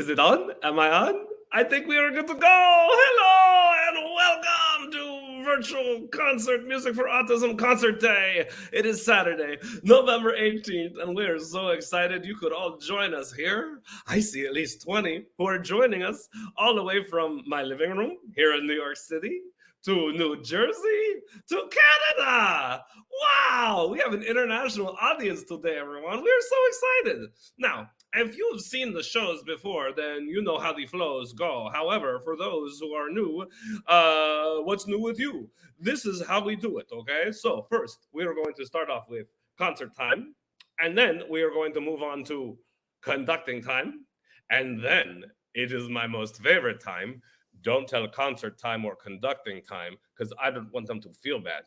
Is it on? Am I on? I think we are good to go. Hello and welcome to Virtual Concert Music for Autism Concert Day. It is Saturday, November 18th, and we are so excited you could all join us here. I see at least 20 who are joining us all the way from my living room here in New York City, to New Jersey, to Canada. Wow, we have an international audience today, everyone. We are so excited. Now, if you've seen the shows before, then you know how the flows go. However, for those who are new, what's new with you? This is how we do it, okay? So, first, we are going to start off with concert time, and then we are going to move on to conducting time, and then it is my most favorite time. Don't tell concert time or conducting time because I don't want them to feel bad.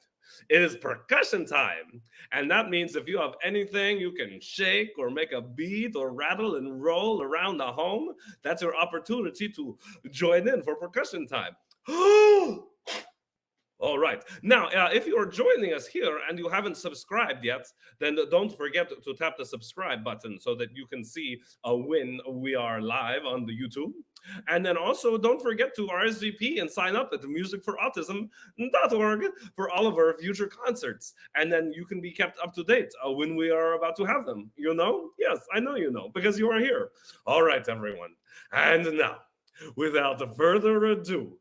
It is percussion time. And that means if you have anything you can shake or make a beat or rattle and roll around the home, that's your opportunity to join in for percussion time. All right. Now, if you are joining us here and you haven't subscribed yet, then don't forget to tap the subscribe button so that you can see when we are live on the YouTube. And then also don't forget to RSVP and sign up at musicforautism.org for all of our future concerts. And then you can be kept up to date when we are about to have them. You know? Yes, I know you know because you are here. All right, everyone. And now, without further ado,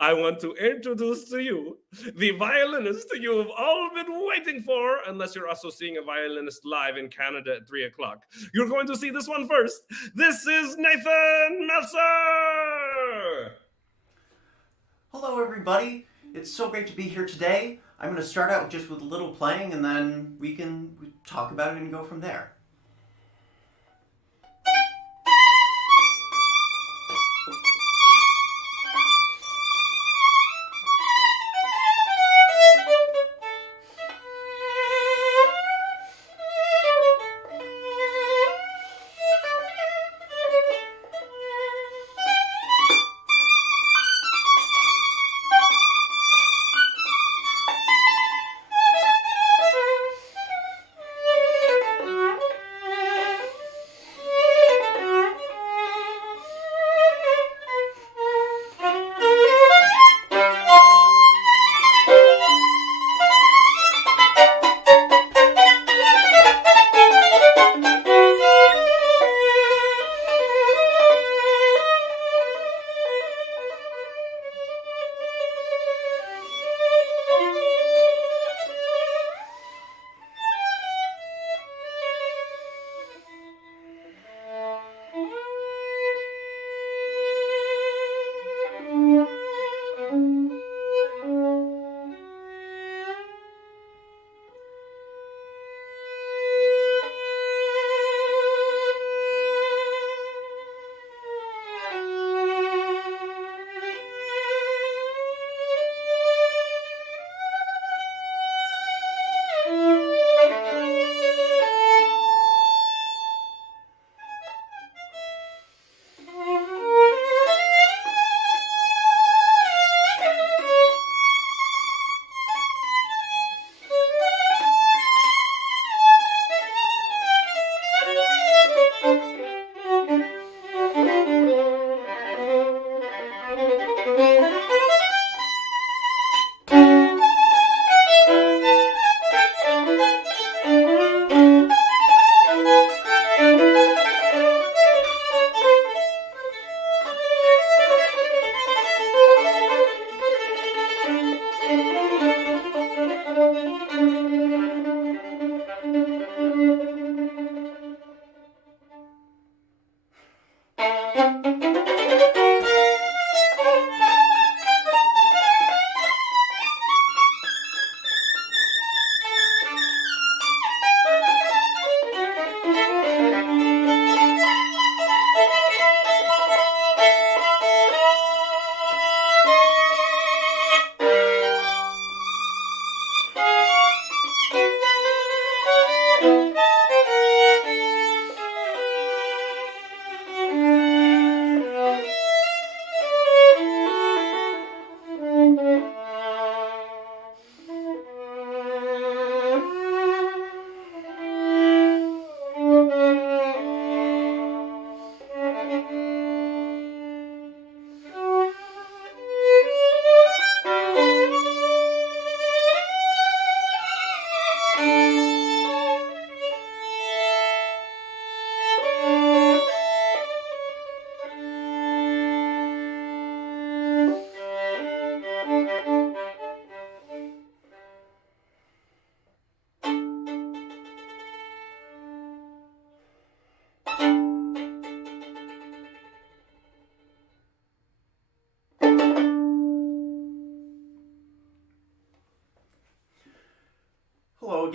I want to introduce to you the violinist you have all been waiting for, unless you're also seeing a violinist live in Canada at 3 o'clock. You're going to see this one first. This is Nathan Meltzer! Hello, everybody. It's so great to be here today. I'm going to start out just with a little playing, and then we can talk about it and go from there.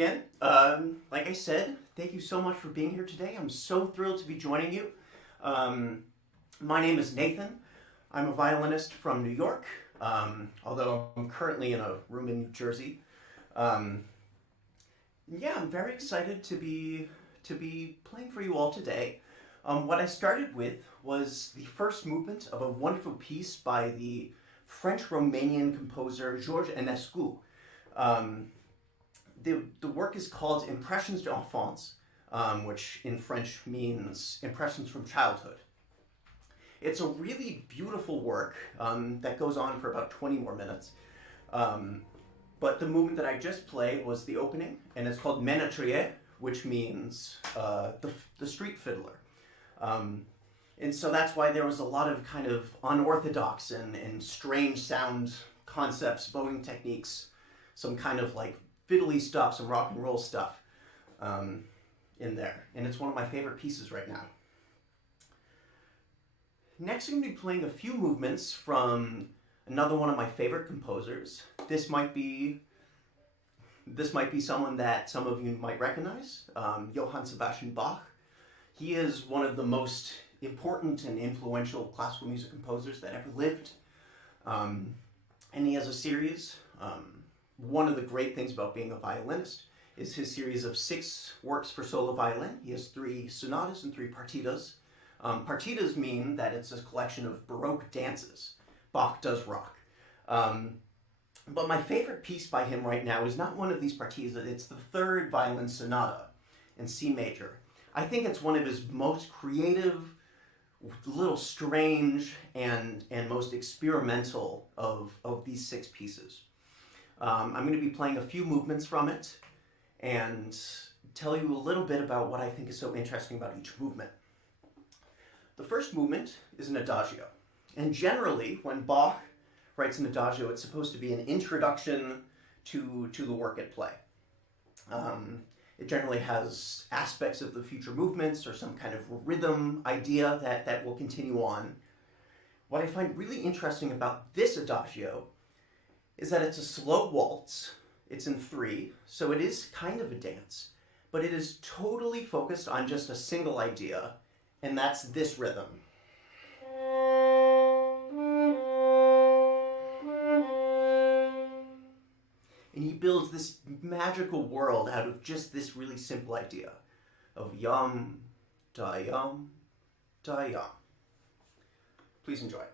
again, like I said, thank you so much for being here today. I'm so thrilled to be joining you. My name is Nathan. I'm a violinist from New York, although I'm currently in a room in New Jersey. Yeah, I'm very excited to be playing for you all today. What I started with was the first movement of a wonderful piece by the French-Romanian composer Georges Enescu. The work is called Impressions d'enfance, which in French means impressions from childhood. It's a really beautiful work that goes on for about 20 more minutes. But the movement that I just played was the opening, and it's called Ménétrier, which means the street fiddler. And so that's why there was a lot of kind of unorthodox and strange sound concepts, bowing techniques, some kind of like fiddly stuff, some rock and roll stuff in there. And it's one of my favorite pieces right now. Next, I'm going to be playing a few movements from another one of my favorite composers. This might be someone that some of you might recognize, Johann Sebastian Bach. He is one of the most important and influential classical music composers that ever lived. And he has a series. One of the great things about being a violinist is his series of 6 works for solo violin. He has 3 sonatas and 3 partitas. Partitas mean that it's a collection of Baroque dances. Bach does rock. But my favorite piece by him right now is not one of these partitas. It's the 3rd violin sonata in C major. I think it's one of his most creative, little strange, and most experimental of these 6 pieces. I'm going to be playing a few movements from it and tell you a little bit about what I think is so interesting about each movement. The first movement is an adagio. And generally, when Bach writes an adagio, it's supposed to be an introduction to the work at play. It generally has aspects of the future movements or some kind of rhythm idea that will continue on. What I find really interesting about this adagio is that it's a slow waltz. It's in 3, so it is kind of a dance, but it is totally focused on just a single idea, and that's this rhythm. And he builds this magical world out of just this really simple idea of yum, da yum, da yum. Please enjoy.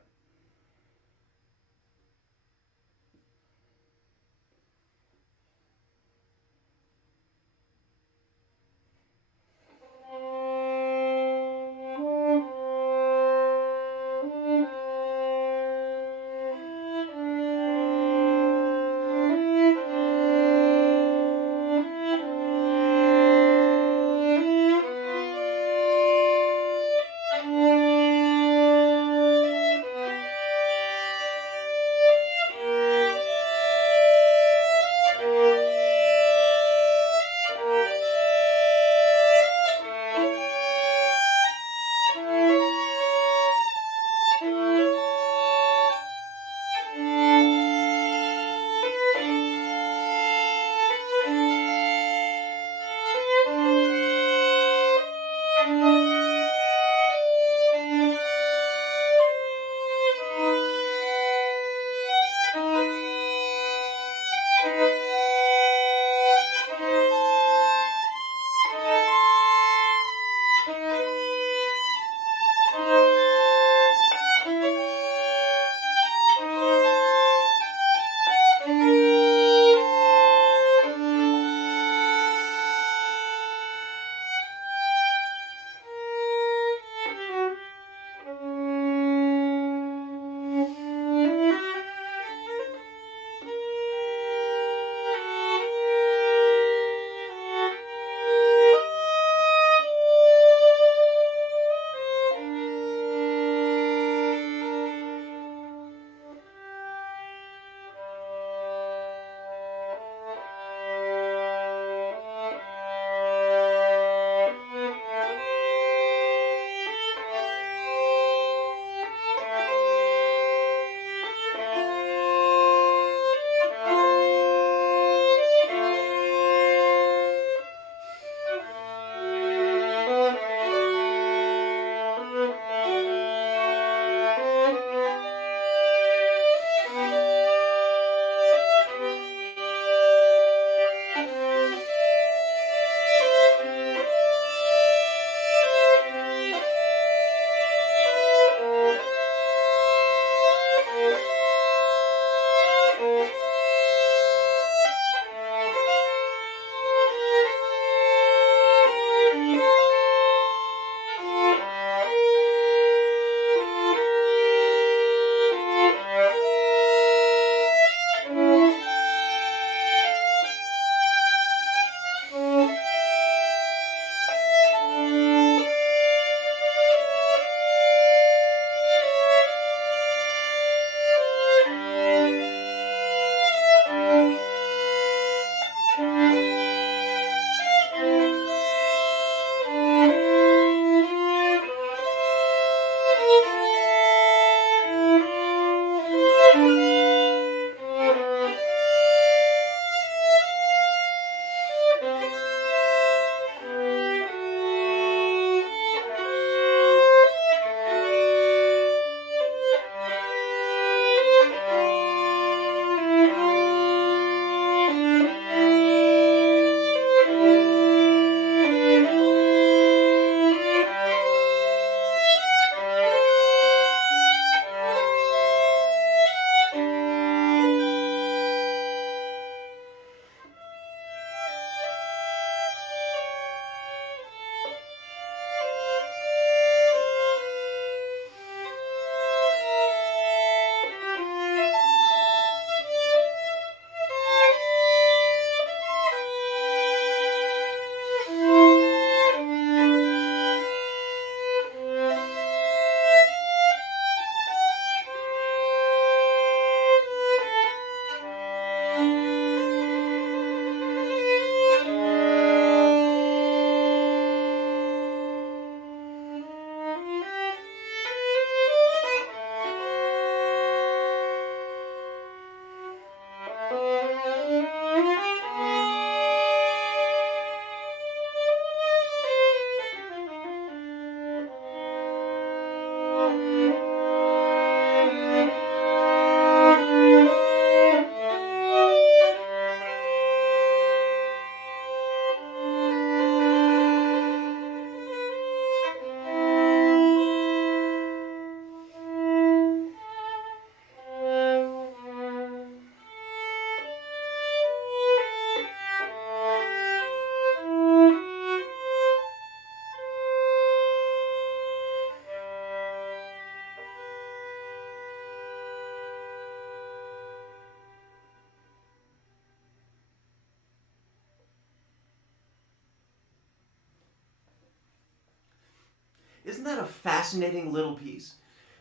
Isn't that a fascinating little piece?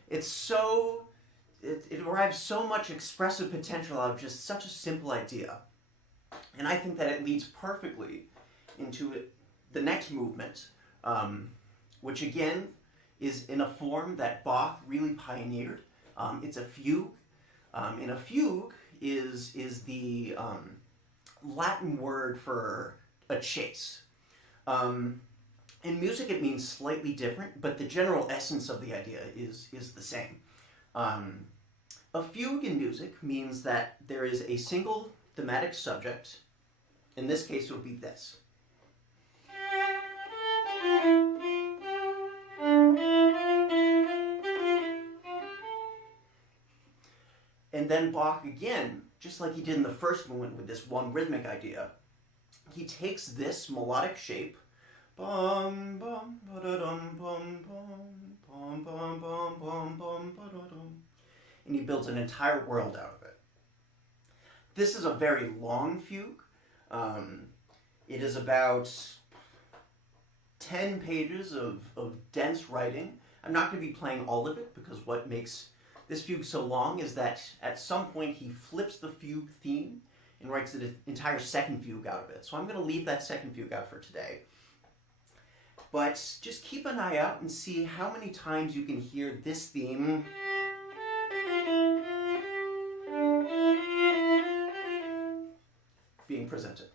It's so, it derives so much expressive potential out of just such a simple idea. And I think that it leads perfectly into the next movement, which again is in a form that Bach really pioneered. It's a fugue. And a fugue is the Latin word for a chase. In music it means slightly different, but the general essence of the idea is the same. A fugue in music means that there is a single thematic subject. In this case, it would be this. And then Bach again, just like he did in the first movement with this one rhythmic idea, he takes this melodic shape, bum bum ba-da-dum bum bum bum bum bum bum bum ba-da-dum, and he builds an entire world out of it. This is a very long fugue. It is about 10 pages of dense writing. I'm not going to be playing all of it because what makes this fugue so long is that at some point he flips the fugue theme and writes an entire second fugue out of it. So I'm going to leave that second fugue out for today. But just keep an eye out and see how many times you can hear this theme being presented.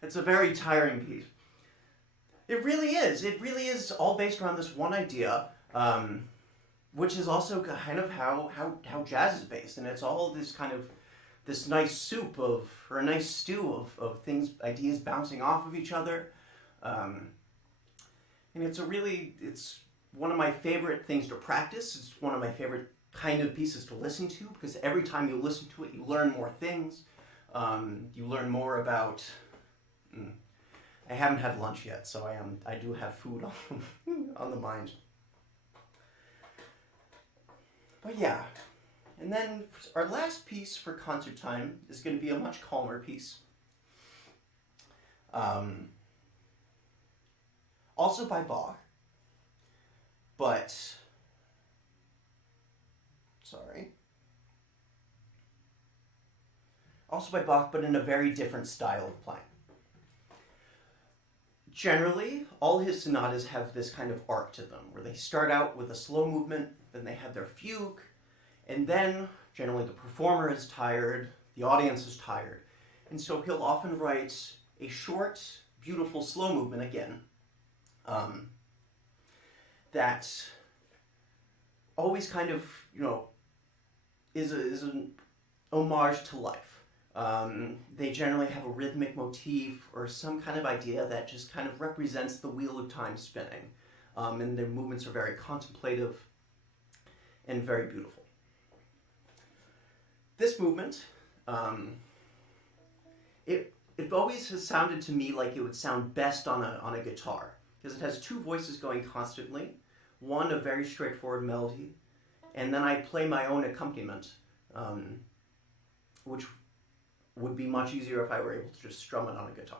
It's a very tiring piece. It really is. It really is all based around this one idea, which is also kind of how jazz is based. And it's all this kind of, this nice soup of, or a nice stew of things, ideas bouncing off of each other. And it's one of my favorite things to practice. It's one of my favorite kind of pieces to listen to, because every time you listen to it, you learn more things. You learn more about... I haven't had lunch yet, so I do have food on the mind. But yeah, and then our last piece for concert time is going to be a much calmer piece. Also by Bach, but also by Bach, but in a very different style of playing. Generally, all his sonatas have this kind of arc to them, where they start out with a slow movement, then they have their fugue, and then generally the performer is tired, the audience is tired. And so he'll often write a short, beautiful slow movement again, that always kind of, is an homage to life. They generally have a rhythmic motif or some kind of idea that just kind of represents the wheel of time spinning. And their movements are very contemplative and very beautiful. This movement, it always has sounded to me like it would sound best on a guitar, because it has two voices going constantly, one a very straightforward melody, and then I play my own accompaniment, which would be much easier if I were able to just strum it on a guitar.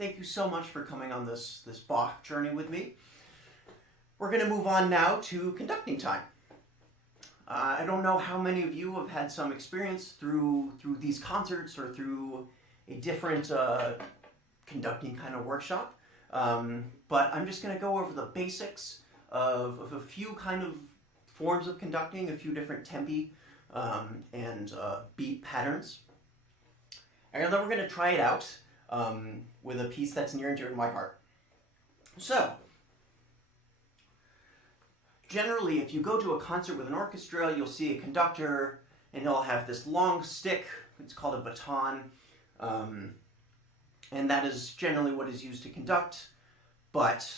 Thank you so much for coming on this Bach journey with me. We're going to move on now to conducting time. I don't know how many of you have had some experience through these concerts or through a different conducting kind of workshop, but I'm just going to go over the basics of a few kind of forms of conducting, a few different tempi and beat patterns. And then we're going to try it out with a piece that's near and dear to my heart. So, generally, if you go to a concert with an orchestra, you'll see a conductor, and he'll have this long stick. It's called a baton, and that is generally what is used to conduct. But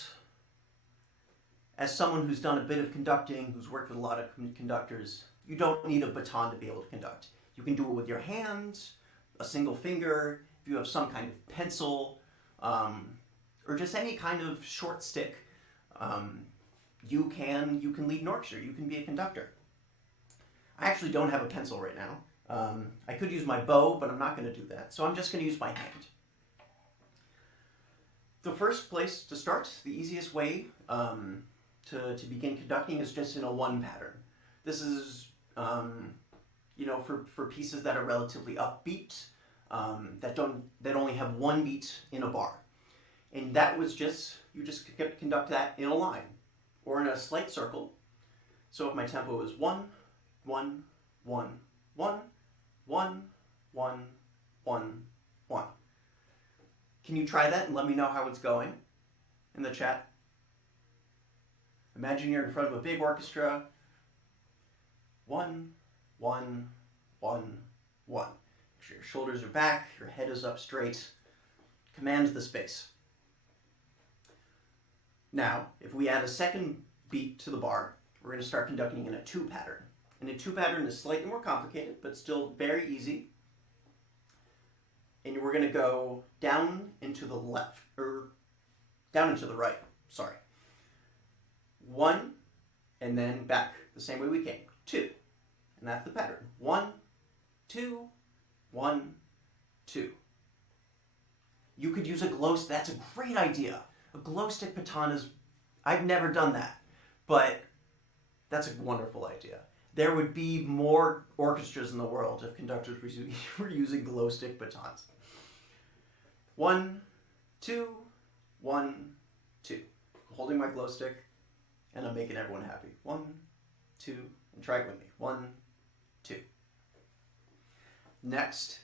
as someone who's done a bit of conducting, who's worked with a lot of conductors, you don't need a baton to be able to conduct. You can do it with your hands, a single finger, if you have some kind of pencil, or just any kind of short stick. You can lead an orchestra. You can be a conductor. I actually don't have a pencil right now. I could use my bow, but I'm not going to do that. So I'm just going to use my hand. The first place to start, the easiest way to begin conducting is just in a one pattern. This is, for pieces that are relatively upbeat, that only have one beat in a bar. And that was you just conduct that in a line, or in a slight circle. So if my tempo is 1, 1, 1, 1, 1, 1, 1, 1. Can you try that and let me know how it's going in the chat? Imagine you're in front of a big orchestra. 1, 1, 1, 1. Make sure your shoulders are back, your head is up straight. Command the space. Now, if we add a second beat to the bar, we're going to start conducting in a 2 pattern. And a 2 pattern is slightly more complicated, but still very easy. And we're going to go down into the left, or down into the right, sorry. 1, and then back, the same way we came. 2, and that's the pattern. 1, 2, 1, 2. You could use a glow stick. That's a great idea. A glow stick baton is, I've never done that, but that's a wonderful idea. There would be more orchestras in the world if conductors were using glow stick batons. 1, 2, 1, 2. I'm holding my glow stick, and I'm making everyone happy. 1, 2, and try it with me. 1, 2. Next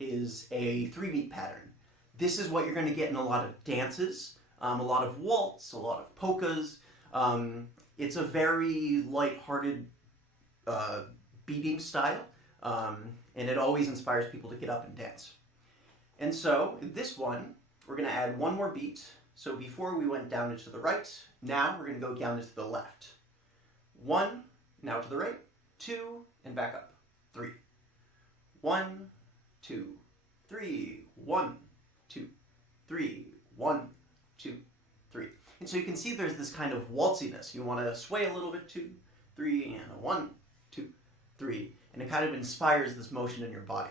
is a 3-beat pattern. This is what you're going to get in a lot of dances, a lot of waltz, a lot of polkas. It's a very light-hearted beating style, and it always inspires people to get up and dance. And so, in this one, we're going to add one more beat. So before we went down into the right, now we're going to go down into the left. 1, now to the right, 2, and back up. 3. 1, 2, 3, 1, 2, 3, 1, 2, 3. And so you can see there's this kind of waltziness. You want to sway a little bit, 2, 3, and a 1, 2, 3. And it kind of inspires this motion in your body.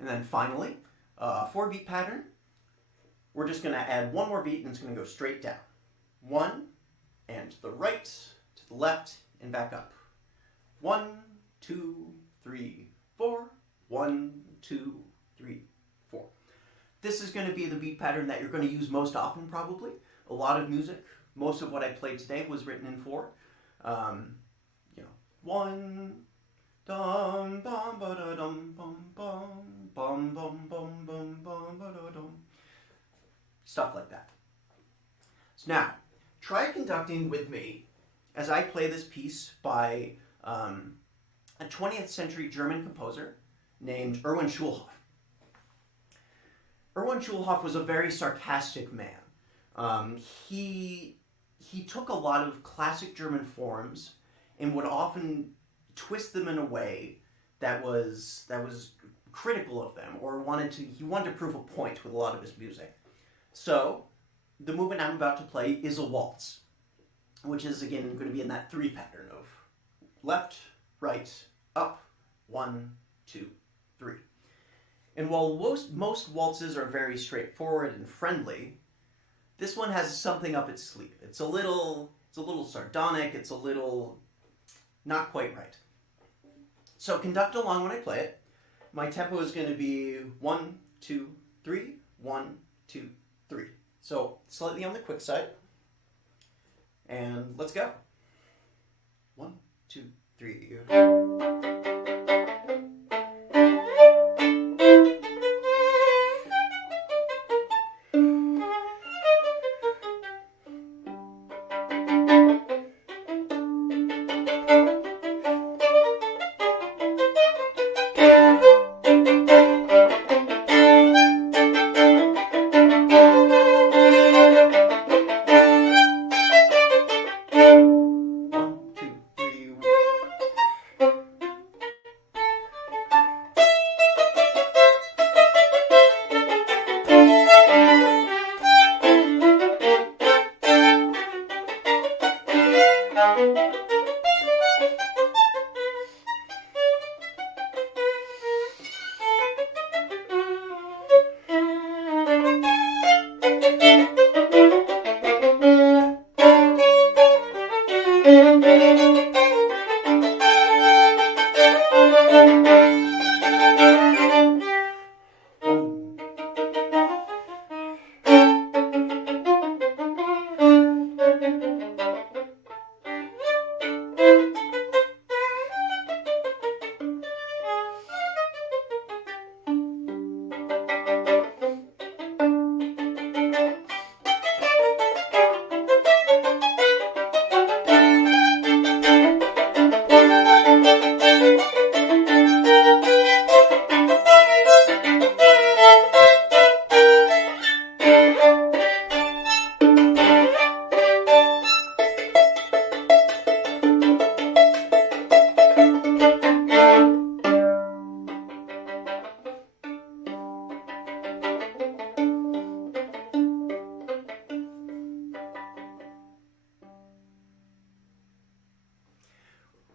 And then finally, a 4-beat pattern. We're just going to add one more beat and it's going to go straight down. 1, and to the right, to the left, and back up. 1, 2, 3, 4. 1, 2, 3, 4. This is going to be the beat pattern that you're going to use most often, probably. A lot of music, most of what I played today was written in 4. 1, dum, bum, ba da dum, bum, bum, bum, bum, bum, bum, bum, ba da dum. Stuff like that. So now, try conducting with me as I play this piece by a 20th century German composer named Erwin Schulhoff. Erwin Schulhoff was a very sarcastic man. He took a lot of classic German forms and would often twist them in a way that was critical of them, or he wanted to prove a point with a lot of his music. So, the movement I'm about to play is a waltz, which is again going to be in that 3 pattern of left, right, up, 1, 2, 3. And while most waltzes are very straightforward and friendly, this one has something up its sleeve. It's a little sardonic, it's a little not quite right. So conduct along when I play it. My tempo is going to be 1, 2, 3, 1, 2, 3. So slightly on the quick side. And let's go. 1, 2, 3.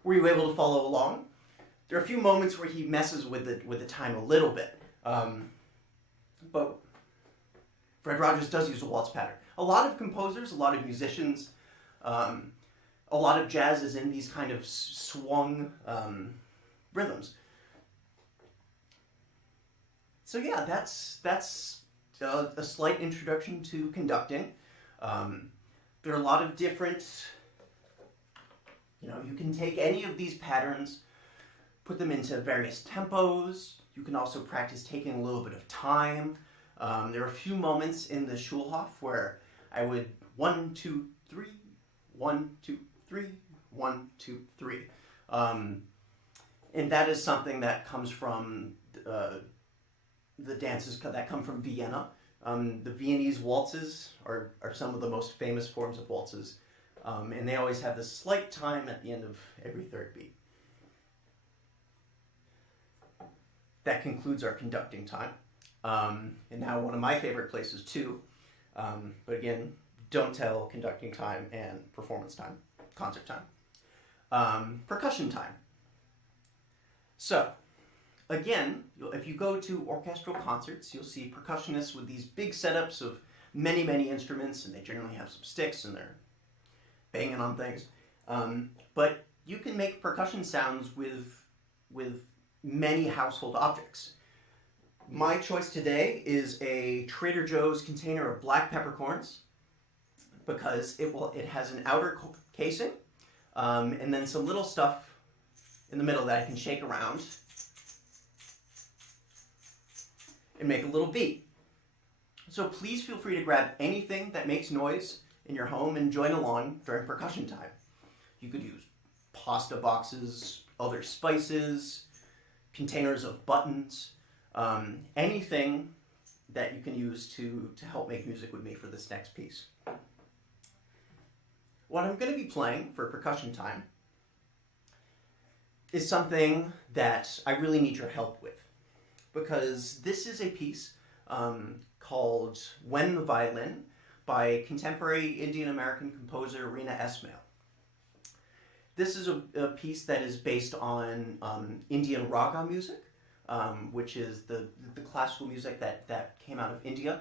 Were you able to follow along? There are a few moments where he messes with the time a little bit, but Fred Rogers does use a waltz pattern. A lot of composers, a lot of musicians, a lot of jazz is in these kind of swung rhythms. So yeah, that's a slight introduction to conducting. There are a lot of different. You can take any of these patterns, put them into various tempos. You can also practice taking a little bit of time. There are a few moments in the Schulhof where I would 1, 2, 3, 1, 2, 3, 1, 2, 3. And that is something that comes from the dances that come from Vienna. The Viennese waltzes are some of the most famous forms of waltzes. And they always have this slight time at the end of every third beat. That concludes our conducting time. And now one of my favorite places too. But again, don't tell conducting time and performance time, concert time. Percussion time. So, again, if you go to orchestral concerts, you'll see percussionists with these big setups of many, many instruments, and they generally have some sticks and they're banging on things. But you can make percussion sounds with many household objects. My choice today is a Trader Joe's container of black peppercorns because it has an outer casing and then some little stuff in the middle that I can shake around and make a little beat. So please feel free to grab anything that makes noise in your home and join along during percussion time. You could use pasta boxes, other spices, containers of buttons, anything that you can use to help make music with me for this next piece. What I'm going to be playing for percussion time is something that I really need your help with, because this is a piece called When the Violin by contemporary Indian-American composer Rena Esmail. This is a piece that is based on Indian raga music. which is the classical music that came out of India.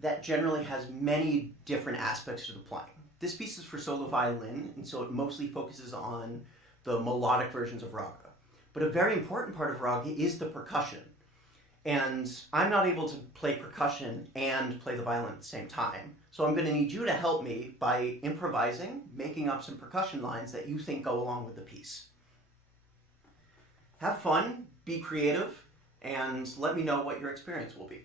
That generally has many different aspects to the playing. This piece is for solo violin, and so it mostly focuses on the melodic versions of raga. But a very important part of raga is the percussion. And I'm not able to play percussion and play the violin at the same time. So I'm going to need you to help me by improvising, making up some percussion lines that you think go along with the piece. Have fun, be creative, and let me know what your experience will be.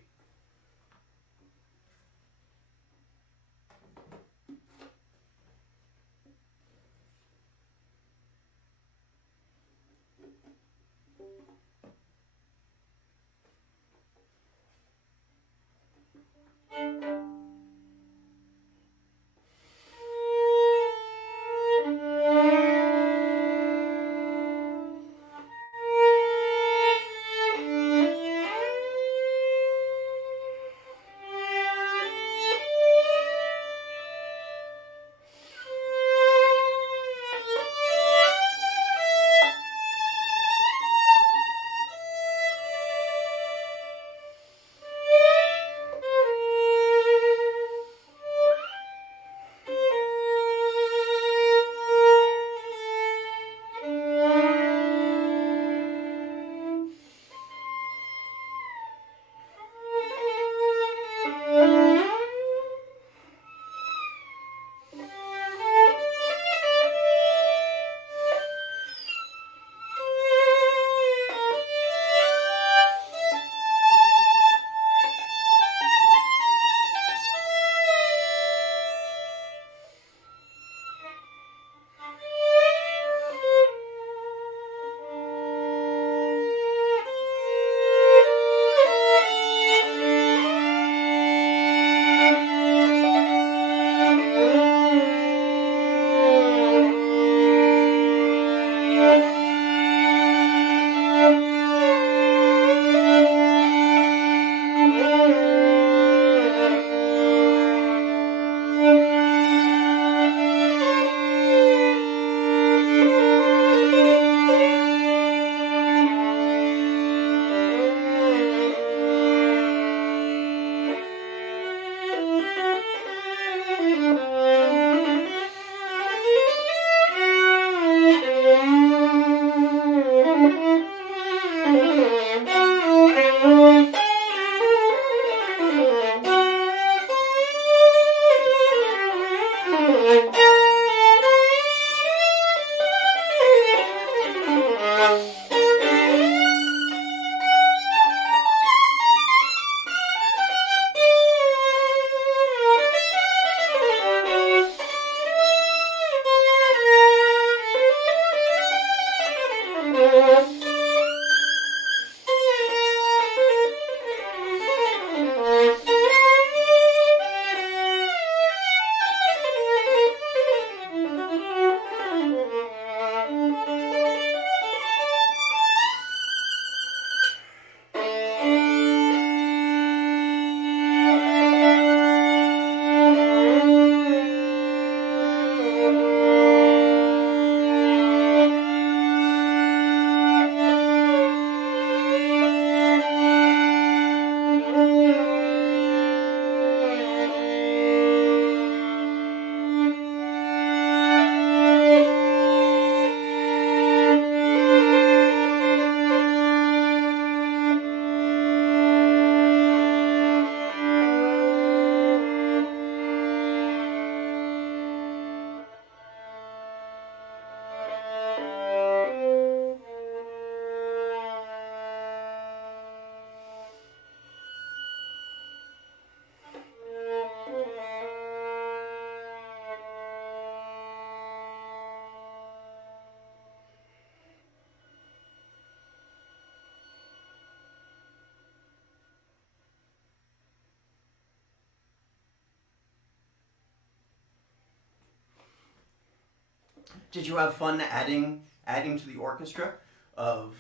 Did you have fun adding to the orchestra of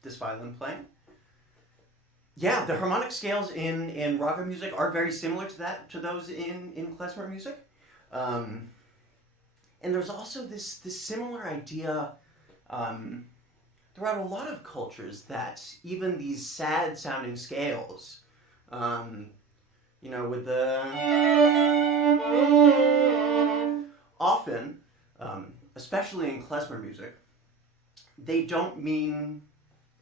this violin playing? Yeah, the harmonic scales in raga music are very similar to those in klezmer music. And there's also this similar idea. throughout a lot of cultures that even these sad sounding scales, with the often, especially in klezmer music, they don't mean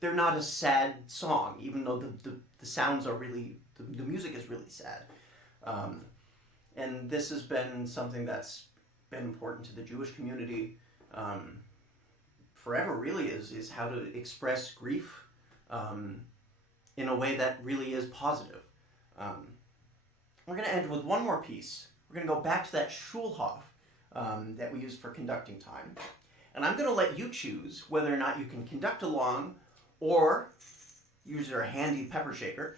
they're not a sad song, even though the sounds are really, the music is really sad. And this has been something that's been important to the Jewish community forever, really, is how to express grief in a way that really is positive. We're going to end with one more piece. We're going to go back to that Schulhof that we used for conducting time. And I'm going to let you choose whether or not you can conduct along or use your handy pepper shaker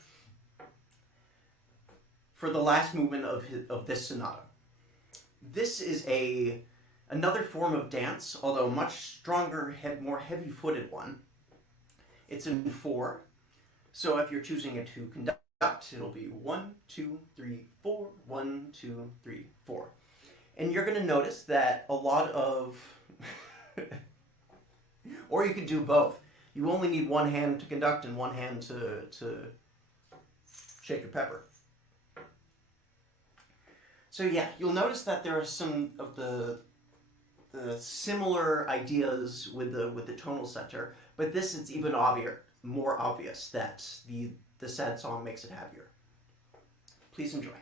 for the last movement of this sonata. This is another form of dance, although a much stronger, more heavy-footed one. It's in 4. So if you're choosing it to conduct, it'll be 1, 2, 3, 4, 1, 2, 3, 4. And you're going to notice that a lot of, or you could do both. You only need one hand to conduct and one hand to shake your pepper. So yeah, you'll notice that there are some of the similar ideas with the tonal center, but this it's even more obvious that the sad song makes it happier. Please enjoy.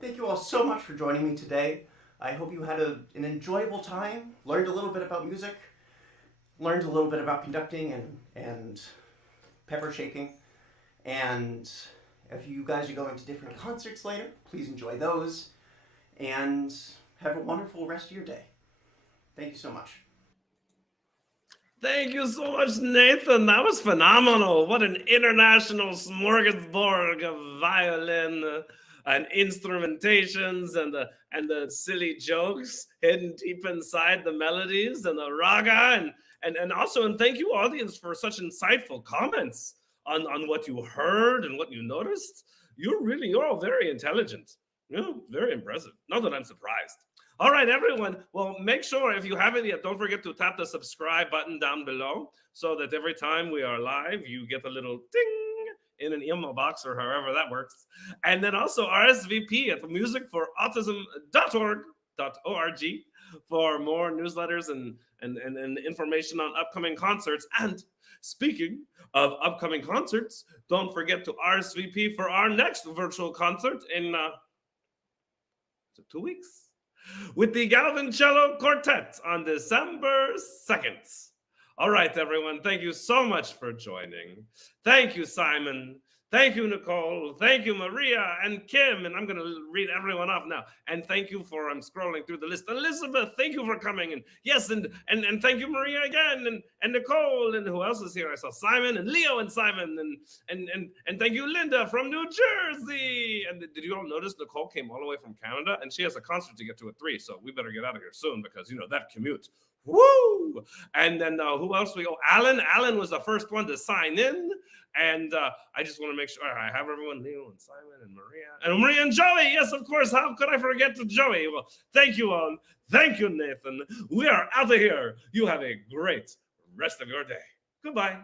Thank you all so much for joining me today. I hope you had an enjoyable time, learned a little bit about music, learned a little bit about conducting and pepper shaking. And if you guys are going to different concerts later, please enjoy those and have a wonderful rest of your day. Thank you so much. Thank you so much, Nathan. That was phenomenal. What an international smorgasbord of violin and instrumentations and the silly jokes hidden deep inside the melodies and the raga and also and thank you audience for such insightful comments on what you heard and what you noticed. You're all very intelligent. Very impressive. Not that I'm surprised. All right, everyone. Well, make sure if you haven't yet, don't forget to tap the subscribe button down below so that every time we are live, you get a little ding in an email box or however that works. And then also RSVP at musicforautism.org for more newsletters and information on upcoming concerts. And speaking of upcoming concerts, don't forget to RSVP for our next virtual concert in 2 weeks with the Galvancello Quartet on December 2nd. All right, everyone. Thank you so much for joining. Thank you, Simon. Thank you, Nicole. Thank you, Maria and Kim. And I'm going to read everyone off now. And thank you for, I'm scrolling through the list. Elizabeth, thank you for coming. And yes, and thank you, Maria, again. And Nicole. And who else is here? I saw Simon and Leo and Simon. And thank you, Linda from New Jersey. And did you all notice Nicole came all the way from Canada? And she has a concert to get to at 3. So we better get out of here soon because, that commute. Woo! And then who else we go? Alan. Alan was the first one to sign in. And I just want to make sure I have everyone, Leo and Simon and Maria and Joey. Yes, of course. How could I forget to Joey? Well, thank you all. Thank you, Nathan. We are out of here. You have a great rest of your day. Goodbye.